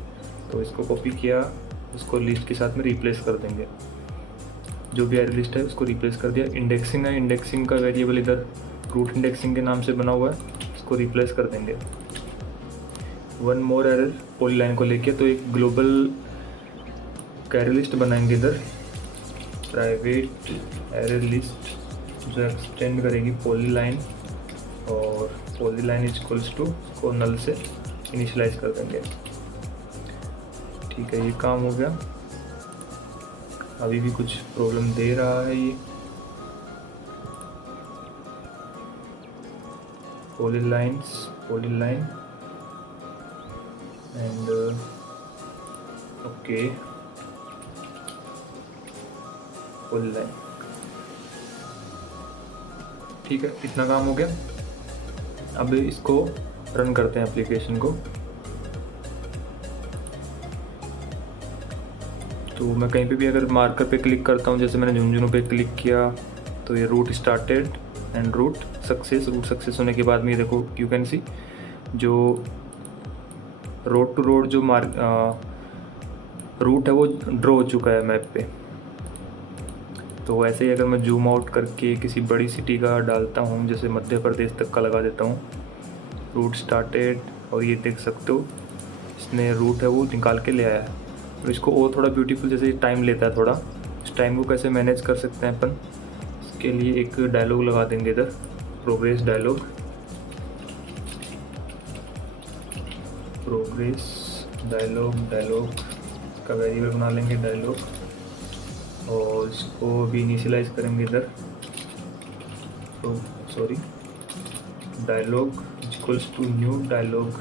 तो इसको कॉपी किया, उसको लिस्ट के साथ में रिप्लेस कर देंगे। जो भी एरर लिस्ट है उसको रिप्लेस कर दिया। इंडेक्सिंग है, इंडेक्सिंग का वेरिएबल इधर रूट इंडेक्सिंग के नाम से बना हुआ है, इसको रिप्लेस कर देंगे। वन मोर एरर पॉलीलाइन को लेके, तो एक ग्लोबल एरर लिस्ट बनाएंगे इधर, प्राइवेट एरर लिस्ट जो एक्सटेंड करेगी पॉलीलाइन, और पॉलीलाइन इज इक्वल्स टू को नल से इनिशियलाइज कर देंगे। ठीक है, ये काम हो गया। अभी भी कुछ प्रॉब्लम दे रहा है ये। Polyline and okay, polyline. ठीक है, इतना काम हो गया। अब इसको रन करते हैं एप्लीकेशन को। तो मैं कहीं पे भी अगर मार्कर पे क्लिक करता हूँ, जैसे मैंने झुंझुनू पे क्लिक किया, तो ये route started and route success होने के बाद में ये देखो, यू कैन सी जो रोड टू रोड जो रूट है वो ड्रॉ हो चुका है मैप पे। तो वैसे ही अगर मैं जूम आउट करके किसी बड़ी सिटी का डालता हूँ, जैसे मध्य प्रदेश तक का लगा देता हूँ, रूट स्टार्टेड, और ये देख सकते हो इसने रूट है वो निकाल के ले आया है। तो इसको और थोड़ा ब्यूटीफुल, जैसे टाइम लेता है थोड़ा, इस टाइम को कैसे मैनेज कर सकते हैं अपन, इसके लिए एक डायलॉग लगा देंगे इधर, प्रोग्रेस डायलॉग, डायलॉग का वेरिएबल बना लेंगे डायलॉग, और इसको भी इनिशियलाइज करेंगे इधर, तो sorry, dialog equals to new dialog,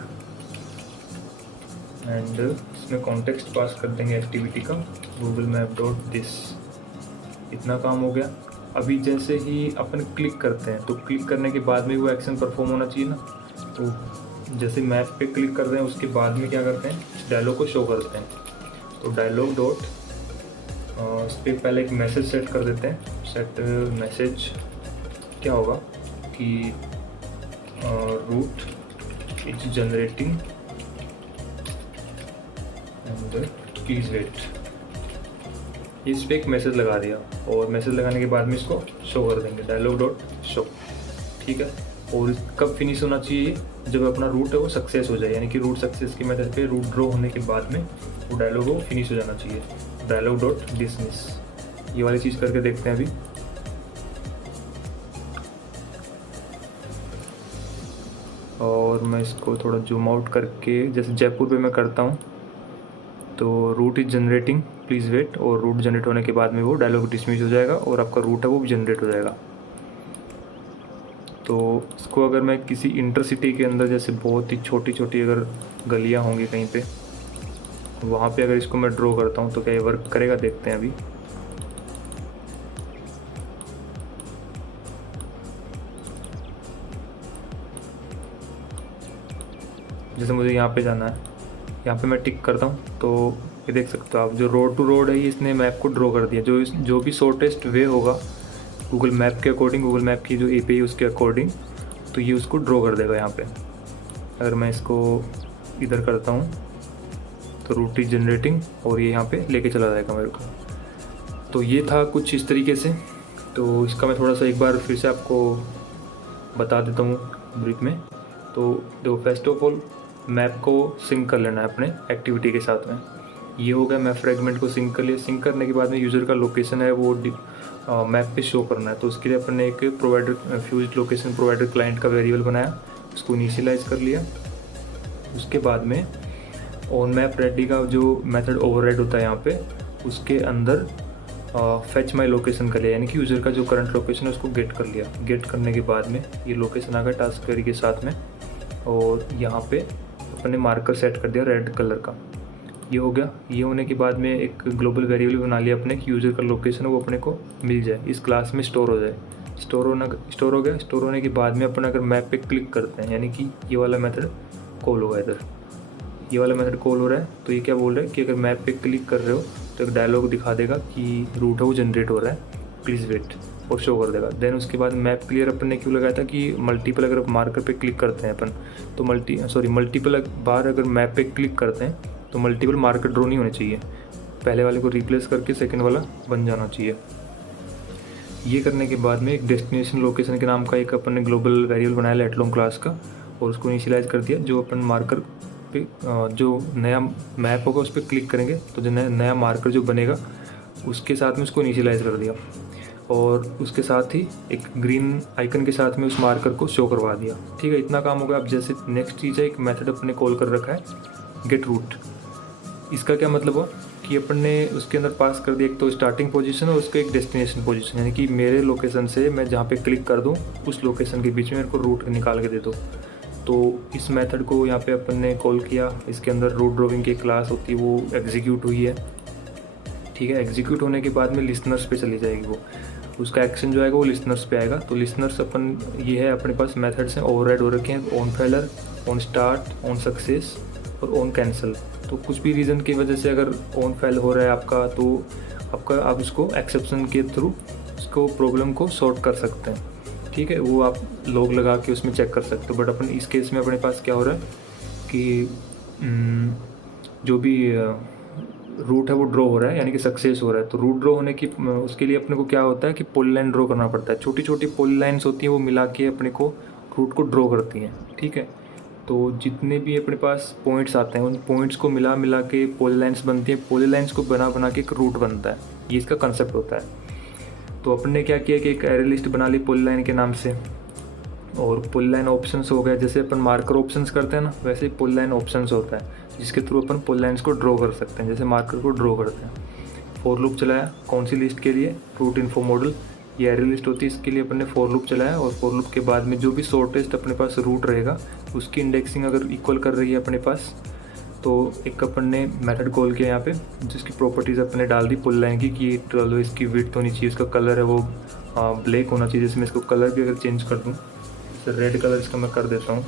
and इसमें कॉन्टेक्स्ट पास कर देंगे एक्टिविटी का, गूगल मैप डॉट दिस। इतना काम हो गया। अभी जैसे ही अपन क्लिक करते हैं, तो क्लिक करने के बाद में वो एक्शन परफॉर्म होना चाहिए ना। तो जैसे मैप पे क्लिक कर रहे हैं उसके बाद में क्या करते हैं, डायलॉग को शो करते हैं। तो डायलॉग डॉट इस पर पहले एक मैसेज सेट कर देते हैं। सेट मैसेज क्या होगा कि route is generating and please wait. इस पर एक मैसेज लगा दिया और मैसेज लगाने के बाद में इसको शो कर देंगे डायलॉग डॉट शो। ठीक है, और कब फिनिश होना चाहिए, जब अपना रूट है वो सक्सेस हो जाए, यानी कि रूट सक्सेस की मेथड पे रूट ड्रॉ होने के बाद में वो डायलॉग वो फिनिश हो जाना चाहिए। डायलॉग डॉट डिसमिस, ये वाली चीज़ करके देखते हैं अभी। और मैं इसको थोड़ा जूम आउट करके, जैसे जयपुर पे मैं करता हूँ, तो route is generating please wait, और रूट जनरेट होने के बाद में वो डायलॉग डिसमिस हो जाएगा और आपका रूट है वो भी जनरेट हो जाएगा। तो इसको अगर मैं किसी इंटरसिटी के अंदर, जैसे बहुत ही छोटी छोटी अगर गलियाँ होंगी कहीं पे, वहाँ पे अगर इसको मैं ड्रॉ करता हूँ तो क्या ये वर्क करेगा, देखते हैं अभी। जैसे मुझे यहाँ पे जाना है, यहाँ पे मैं टिक करता हूँ तो ये देख सकते हो आप, जो रोड टू रोड है इसने मैप को ड्रॉ कर दिया। जो भी शॉर्टेस्ट वे होगा गूगल मैप के अकॉर्डिंग, गूगल मैप की जो एपीआई उसके अकॉर्डिंग, तो ये उसको ड्रॉ कर देगा यहाँ पे। अगर मैं इसको इधर करता हूँ तो रूट इज जनरेटिंग और ये यहाँ पे लेके चला जाएगा मेरे को। तो ये था कुछ इस तरीके से। तो इसका मैं थोड़ा सा एक बार फिर से आपको बता देता हूँ ब्रीफ में। तो देखो, फर्स्ट ऑफ ऑल मैप को सिंक कर लेना है अपने एक्टिविटी के साथ में। ये हो गया, मैप फ्रेगमेंट को सिंक कर लिया। सिंक करने के बाद में यूज़र का लोकेशन है वो मैप पे शो करना है। तो उसके लिए अपन ने एक provider fused location provider client का वेरिएबल बनाया, उसको इनिशियलाइज कर लिया। उसके बाद में ऑन मैप रेडी का जो मेथड ओवरराइड होता है यहाँ पे, उसके अंदर फेच माई लोकेशन कर लिया, यानी कि यूज़र का जो करंट लोकेशन है उसको गेट कर लिया। गेट करने के बाद में ये लोकेशन आ गया टास्क क्वेरी के साथ में, और यहाँ पे अपने मार्कर सेट कर दिया रेड कलर का। ये हो गया। ये होने के बाद में एक ग्लोबल वेरिएबल बना लिया अपने कि यूज़र का लोकेशन है वो अपने को मिल जाए, इस क्लास में स्टोर हो जाए। स्टोर हो गया। स्टोर होने के बाद में अपन अगर मैप पे क्लिक करते हैं, यानी कि ये वाला मेथड कॉल होगा, इधर ये वाला मेथड कॉल हो रहा है। तो ये क्या बोल रहा है कि अगर मैप पे क्लिक कर रहे हो तो एक डायलॉग दिखा देगा कि रूट है वो जनरेट हो रहा है, प्लीज़ वेट, और शो कर देगा। देन उसके बाद मैप क्लियर अपन ने क्यों लगाया था कि मल्टीपल अगर मार्कर पे क्लिक करते हैं अपन तो मल्टीपल बार अगर मैप पे क्लिक करते हैं तो मल्टीपल मार्कर ड्रॉ नहीं होने चाहिए, पहले वाले को रिप्लेस करके सेकंड वाला बन जाना चाहिए। ये करने के बाद में एक डेस्टिनेशन लोकेशन के नाम का एक अपन ने ग्लोबल वेरिएबल बनाया लेटलॉन्ग क्लास का, और उसको इनिशियलाइज कर दिया। जो अपन मार्कर पे जो नया मैप होगा उस पर क्लिक करेंगे तो जो नया मार्कर जो बनेगा उसके साथ में उसको इनिशियलाइज कर दिया, और उसके साथ ही एक ग्रीन आइकन के साथ में उस मार्कर को शो करवा दिया। ठीक है, इतना काम हो गया। अब जैसे नेक्स्ट चीज़ है, एक मेथड अपने कॉल कर रखा है गेट रूट। इसका क्या मतलब हुआ कि अपन ने उसके अंदर पास कर दिया एक तो स्टार्टिंग पोजीशन और उसका एक डेस्टिनेशन पोजीशन, यानी कि मेरे लोकेशन से मैं जहाँ पे क्लिक कर दूँ उस लोकेशन के बीच में मेरे को रूट निकाल के दे दो। तो इस मेथड को यहाँ पे अपन ने कॉल किया। इसके अंदर रूट ड्रॉविंग की क्लास होती है वो एग्जीक्यूट हुई है। ठीक है, एग्जीक्यूट होने के बाद में लिसनर्स पे चली जाएगी वो, उसका एक्शन जो आएगा वो लिसनर्स पे आएगा। तो लिसनर्स अपन ये है अपने पास मेथड्स हैं ओवरराइड हो रखे हैं, on failure, on start, on success और ऑन कैंसिल। तो कुछ भी रीज़न की वजह से अगर ऑन फेल हो रहा है आपका, तो आप उसको एक्सेप्शन के थ्रू उसको प्रॉब्लम को सॉर्ट कर सकते हैं। ठीक है, वो आप लॉग लगा के उसमें चेक कर सकते हो। बट अपन इस केस में अपने पास क्या हो रहा है कि जो भी रूट है वो ड्रॉ हो रहा है, यानी कि सक्सेस हो रहा है। तो रूट ड्रॉ होने की उसके लिए अपने को क्या होता है कि पॉली लाइन ड्रॉ करना पड़ता है। छोटी छोटी पॉली लाइन्स होती हैं वो मिला के अपने को रूट को ड्रॉ करती हैं। ठीक है, तो जितने भी अपने पास पॉइंट्स आते हैं उन पॉइंट्स को मिला के पॉली लाइन्स बनती हैं। पॉली लाइन्स को बना के एक रूट बनता है, ये इसका कंसेप्ट होता है। तो अपन ने क्या किया कि एक एरे लिस्ट बना ली पॉली लाइन के नाम से, और पॉली लाइन ऑप्शंस हो गया। जैसे अपन मार्कर ऑप्शंस करते हैं ना, वैसे ही पॉली लाइन ऑप्शंस होता है जिसके थ्रू अपन पॉली लाइन्स को ड्रॉ कर सकते हैं, जैसे मार्कर को ड्रॉ करते हैं। फॉर लूप चलाया, कौन सी लिस्ट के लिए, रूट इन्फो मॉडल, ये एरे लिस्ट होती है, इसके लिए अपन ने फॉर लूप चलाया। और फॉर लूप के बाद में जो भी शॉर्टेस्ट अपने पास रूट रहेगा उसकी इंडेक्सिंग अगर इक्वल कर रही है अपने पास, तो एक अपन ने मेथड कॉल किया यहाँ पे, जिसकी प्रॉपर्टीज़ अपन ने डाल दी पॉली लाइन की कि चलो इसकी विड्थ होनी चाहिए, इसका कलर है वो ब्लैक होना चाहिए। जैसे मैं इसको कलर भी अगर चेंज कर दूँ, जैसे रेड कलर इसका मैं कर देता हूँ,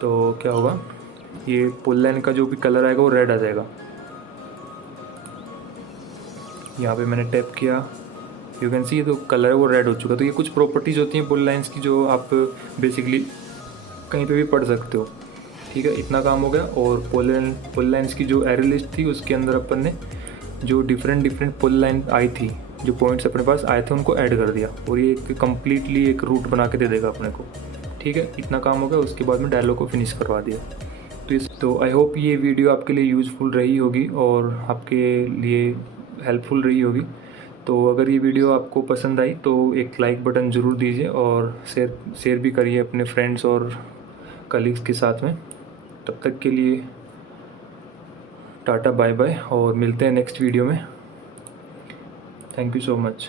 तो क्या होगा, ये पॉली लाइन का जो भी कलर आएगा वो रेड आ जाएगा। यहाँ पे मैंने टैप किया, यू कैन सी तो कलर है वो रेड हो चुका। तो ये कुछ प्रॉपर्टीज़ होती हैं पुल लाइन्स की जो आप बेसिकली कहीं पे भी पढ़ सकते हो। ठीक है, इतना काम हो गया। और पुल लाइन्स की जो एरे लिस्ट थी उसके अंदर अपन ने जो डिफरेंट पुल लाइन आई थी, जो पॉइंट्स अपने पास आए थे उनको ऐड कर दिया, और ये एक कम्प्लीटली एक रूट बना के दे देगा अपने को। ठीक है, इतना काम हो गया। उसके बाद में डायलॉग को फिनिश करवा दिया। तो आई होप ये वीडियो आपके लिए यूज़फुल रही होगी और आपके लिए हेल्पफुल रही होगी। तो अगर ये वीडियो आपको पसंद आई तो एक लाइक बटन ज़रूर दीजिए और शेयर भी करिए अपने फ्रेंड्स और कलीग्स के साथ में। तब तक के लिए टाटा बाय बाय, और मिलते हैं नेक्स्ट वीडियो में। Thank you so much.